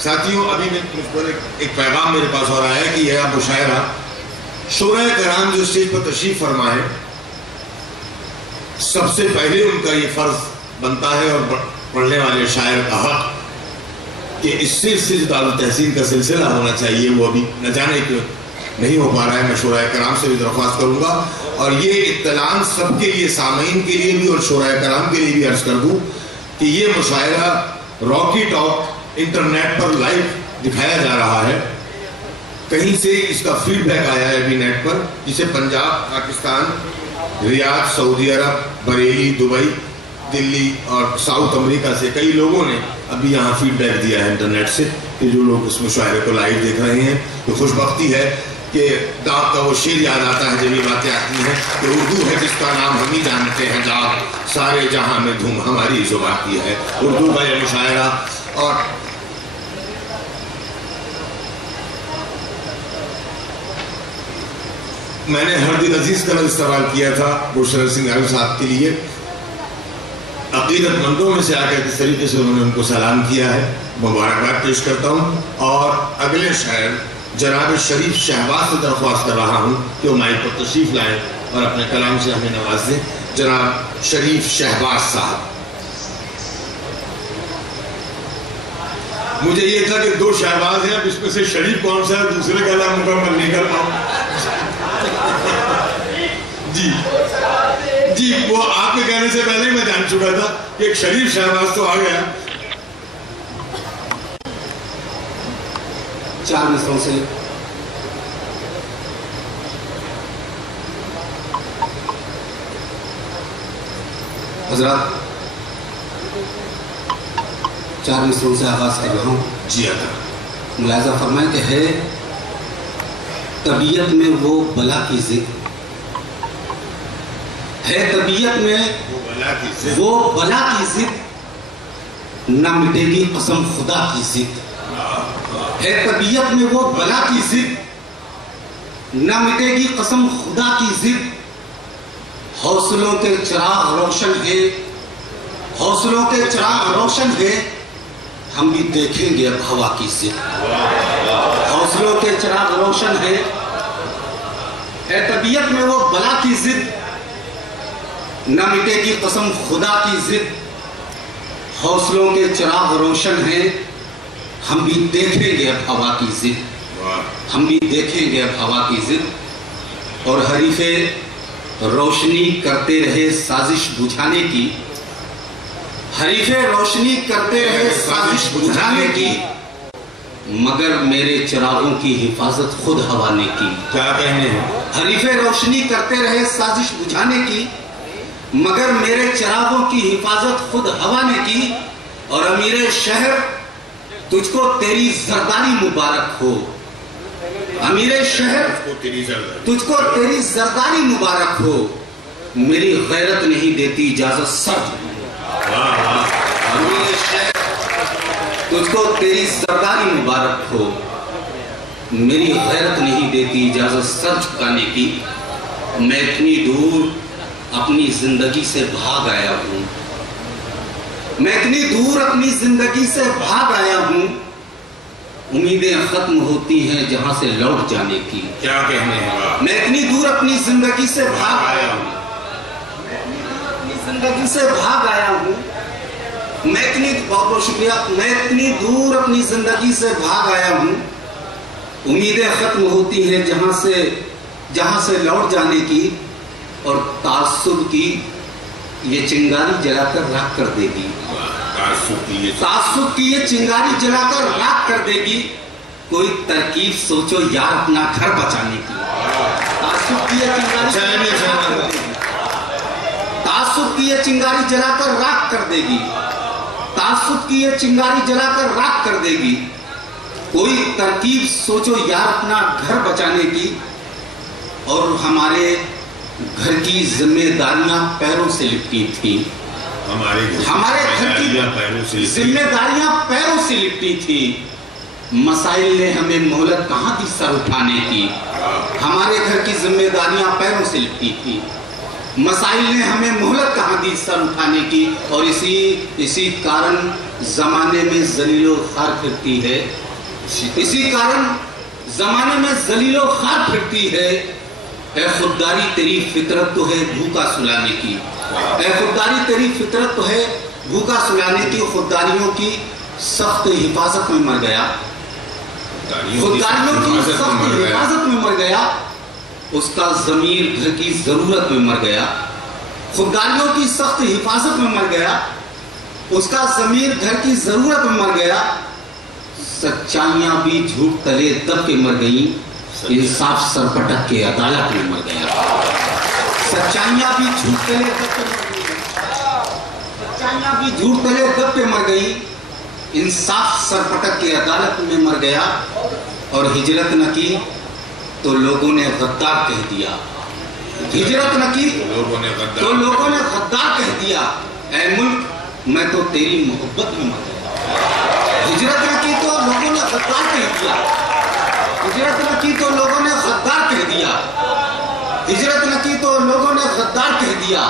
ساتھیوں ابھی مجھ پر ایک پیغام میرے پاس ہو رہا ہے کہ یہ مشاعرہ شورائے کرام جو اسٹیج پر تشریف فرما ہے، سب سے پہلے ان کا یہ فرض بنتا ہے اور پڑھنے والے شاعر کا حق کہ اس سے دار التحسین کا سلسلہ ہونا چاہیے، وہ ابھی نہ جانے کہ نہیں ہو پا رہا ہے۔ میں شورائے کرام سے بھی درخواست کروں گا اور یہ اطلاع سب کے لیے، سامعین کے لیے بھی اور شورائے کرام کے لیے بھی عرض کر دوں کہ یہ مشاعرہ راکی ٹاک انٹرنیٹ پر لائیو دکھایا جا رہا ہے۔ کہیں سے اس کا فیڈ بیک آیا ہے ابھی نیٹ پر، جسے پنجاب، پاکستان، ریاض، سعودی عرب، بریلی، دبئی، دلی اور ساؤتھ امریکہ سے کئی لوگوں نے ابھی یہاں فیڈ بیک دیا ہے انٹرنیٹ سے کہ جو لوگ اس مشاعرے کو لائیو دیکھ رہے ہیں۔ تو خوش بختی ہے کہ داغ کا وہ شعر یاد آتا ہے جب یہ باتیں آتی ہیں کہ اردو ہے جس کا نام ہم ہی جانتے ہیں، داغ سارے جہاں میں دھوم ہماری زبان کی ہے۔ اردو کا یہ مشاعرہ، اور میں نے ہر دل عزیز کا لفظ استعمال کیا تھا گلشن سنگھ عالم صاحب کے لیے۔ عقیدت مندوں میں سے آ کر کس طریقے سے انہوں نے ان کو سلام کیا ہے، مبارکباد پیش کرتا ہوں۔ اور اگلے شاعر جناب شریف شہباز سے درخواست کر رہا ہوں کہ وہ مائک پر تشریف لائیں اور اپنے کلام سے ہمیں نواز دیں۔ جناب شریف شہباز صاحب۔ مجھے یہ تھا کہ دو شہباز ہیں، اب اس میں سے شریف کون سا ہے دوسرے کا نام مکمل نہیں کر پاؤں۔ جی وہ آپ کے کہنے سے پہلے میں جان چکا تھا کہ ایک شریف شہباز تو آ گیا۔ 4 مصروں سے حضرات 4 مصروں سے آغاز کر رہا ہوں۔ جی آتا ملاحظہ فرمائیں کہ ہے طبیعت میں وہ بلا کی ضد، ہے طبیعت میں وہ بلا کی ضد، نہ مٹے گی قسم خدا کی ضد۔ ہے طبیعت میں وہ بلا کی ضد، نہ مٹے گی قسم خدا کی ضد۔ حوصلوں کے چراغ روشن ہے، حوصلوں کے چراغ روشن ہے، ہم بھی دیکھیں گے اب ہوا کی ضد۔ حوصلوں کے چراغ روشن ہے طبیعت میں وہ بلا کی ضد، نہ مٹے گی قسم خدا کی ضد۔ حوصلوں کے چراغ روشن ہے، ہم بھی دیکھیں گے اب ہوا کی ضد، ہم بھی دیکھیں گے اب ہوا کی ضد۔ اور حریف روشنی کرتے رہے سازش بجھانے کی، حریف روشنی کرتے رہے سازش بجھانے کی، مگر میرے چراغوں کی حفاظت خود ہوا نے کی۔ کیا کہنے ہیں؟ حریف روشنی کرتے رہے سازش بجھانے کی، مگر میرے چراغوں کی حفاظت خود ہوا نے کی۔ اور امیر شہر تجھ کو تیری زرداری مبارک ہو، امیر شہر تجھ کو تیری زرداری مبارک ہو، میری غیرت نہیں دیتی اجازت سرد۔ امیر شہر تجھ کو تیری زرداری مبارک ہو، میری غیرت نہیں دیتی اجازت سر جھکانے کی۔ میں اتنی دور اپنی زندگی سے بھاگ آیا ہوں، میں اتنی دور اپنی زندگی سے بھاگ آیا ہوں، امیدیں ختم ہوتی ہیں جہاں سے لوٹ جانے کی۔ کیا کہنے ہیں؟ میں اتنی دور اپنی زندگی سے بھاگ آیا ہوں، اپنی زندگی سے بھاگ آیا ہوں، میں اتنی بہت بہت شکریہ، میں اتنی دور اپنی زندگی سے بھاگ آیا ہوں، امیدیں ختم ہوتی ہیں جہاں سے لوٹ جانے کی، اور تعصب کی یہ چنگاری جلا کر راکھ کر دے گی، تعصب کی یہ چنگاری جلا کر راکھ کر دے گی۔ کوئی ترکیب سوچو یار اپنا گھر بچانے کی، تعصب کی یہ چنگاری تعصب کی یہ چنگاری جلا کر راکھ کر دے گی، تعصب کی یہ چنگاری جلا کر راکھ کر دے گی۔ کوئی ترکیب سوچو یار اپنا گھر بچانے کی، اور ہمارے گھر کی ذمہ داریاں پیروں سے لپٹی تھیں، ہمارے گھر کی ذمہ داریاں پیروں سے لپٹی تھیں، مسائل نے ہمیں مہلت کہاں دی سر اٹھانے کی، ہمارے گھر کی ذمہ داریاں پیروں سے لپٹی تھیں، مسائل نے ہمیں مہلت کہاں دی سر اٹھانے کی، اور اسی کارن زمانے میں ذلیل و خوار پھرتی ہے، اسی کارن زمانے میں ذلیل و خوار پھرتی ہے۔ اے خودداری تیری فطرت تو ہے بھوکا سلانے کی، اے خودداری تیری فطرت تو ہے بھوکا سلانے کی، خودداریوں کی سخت حفاظت میں مر گیا، خودداریوں کی سخت حفاظت میں مر گیا، اس کا ضمیر گھر کی ضرورت میں مر گیا، خودداریوں کی سخت حفاظت میں مر گیا، اس کا ضمیر گھر کی ضرورت میں مر گیا، سچائیاں بھی جھوٹ تلے دب کے مر گئیں، انصاف سر پٹک کے عدالت میں مر گیا، سچائیاں بھی جھوٹ تلے دب کے مر گئیں، سچائیاں بھی جھوٹ تلے دب کے مر گئیں، انصاف سر پٹک کے عدالت میں مر گیا، اور ہجرت نہ کی تو لوگوں نے غدار کہہ دیا، ہجرت نہ کی تو لوگوں نے غدار کہہ دیا، اے ملک میں تو تیری محبت میں مر گیا، ہجرت نہ کی تو لوگوں نے غدار کہہ دیا، ہجرت نہ کی تو لوگوں نے غدار کہہ دیا، ہجرت نہ کی تو لوگوں نے غدار کہہ دیا،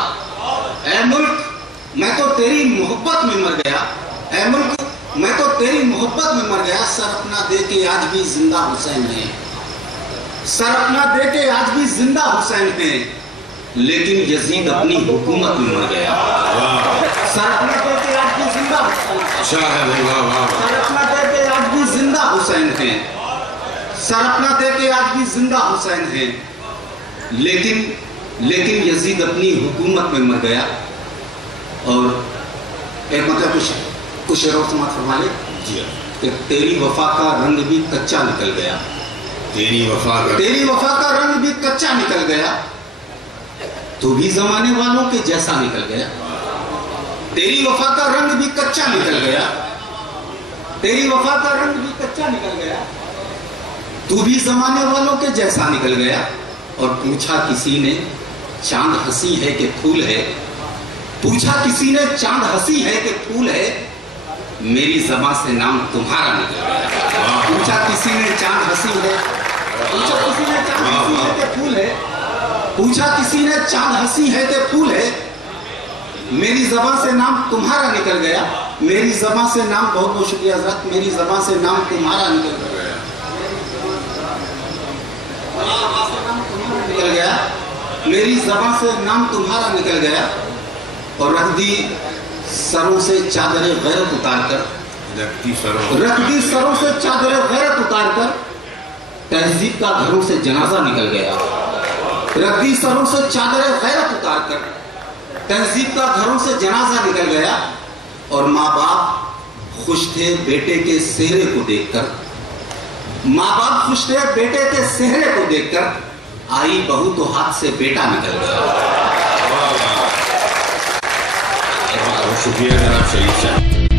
اے ملک میں تو تیری محبت میں مر گیا، اے ملک میں تو تیری محبت میں مر گیا، سر اپنا دے کے آج بھی زندہ حسین ہے، سر اپنا دے کے آج بھی زندہ حسین ہے، لیکن یزید اپنی حکومت میں مر گیا، سر اپنا دے کے آج بھی زندہ حسین ہے، سر اپنا دے کے آج بھی زندہ حسین ہے، سر اپنا دے کے آج بھی زندہ حسین ہے، لیکن یزید اپنی حکومت میں مر گیا۔ اور ایک مطلب کچھ شعر اور سماعت فرما لے کہ تیری وفا کا رنگ بھی کچا نکل گیا، تیری وفا کا رنگ بھی کچا نکل گیا، تو بھی زمانے والوں کے جیسا نکل گیا، تیری وفا کا رنگ بھی کچا نکل گیا، تیری وفا کا رنگ بھی کچا نکل گیا، تو بھی زمانے والوں کے جیسا نکل گیا۔ اور پوچھا کسی نے چاند ہنسی ہے کہ پھول ہے، پوچھا کسی نے چاند ہنسی ہے کہ پھول ہے، میری زبان سے نام تمہارا نکل گیا، پوچھا کسی نے چاند ہنسی ہے، پوچھا کسی نے چاند ہنسی ہے کہ پھول ہے، پوچھا کسی نے چاند ہنسی ہے کہ پھول ہے، میری زبان سے نام تمہارا نکل گیا، میری زبان سے نام، بہت بہت شکریہ حضرت، میری زبان سے نام تمہارا نکل گیا، میری زبان سے نام تمہارا نکل گیا، اور رکھ دی سروں سے چادر غیرت اتار کر، رکھ دی سروں سے چادر غیرت اتار کر، تہذیب کا گھروں سے جنازہ نکل گیا، رکھ دی سروں سے چادر غیرت اتار کر، تہذیب کا گھروں سے جنازہ نکل گیا، اور ماں باپ خوش تھے بیٹے کے سہرے کو دیکھ کر، ماں باپ خوش تھے بیٹے کے سہرے کو دیکھ کر، آئی بہو تو ہاتھ سے بیٹا نکل گیا۔ شکریہ جناب شہید صاحب۔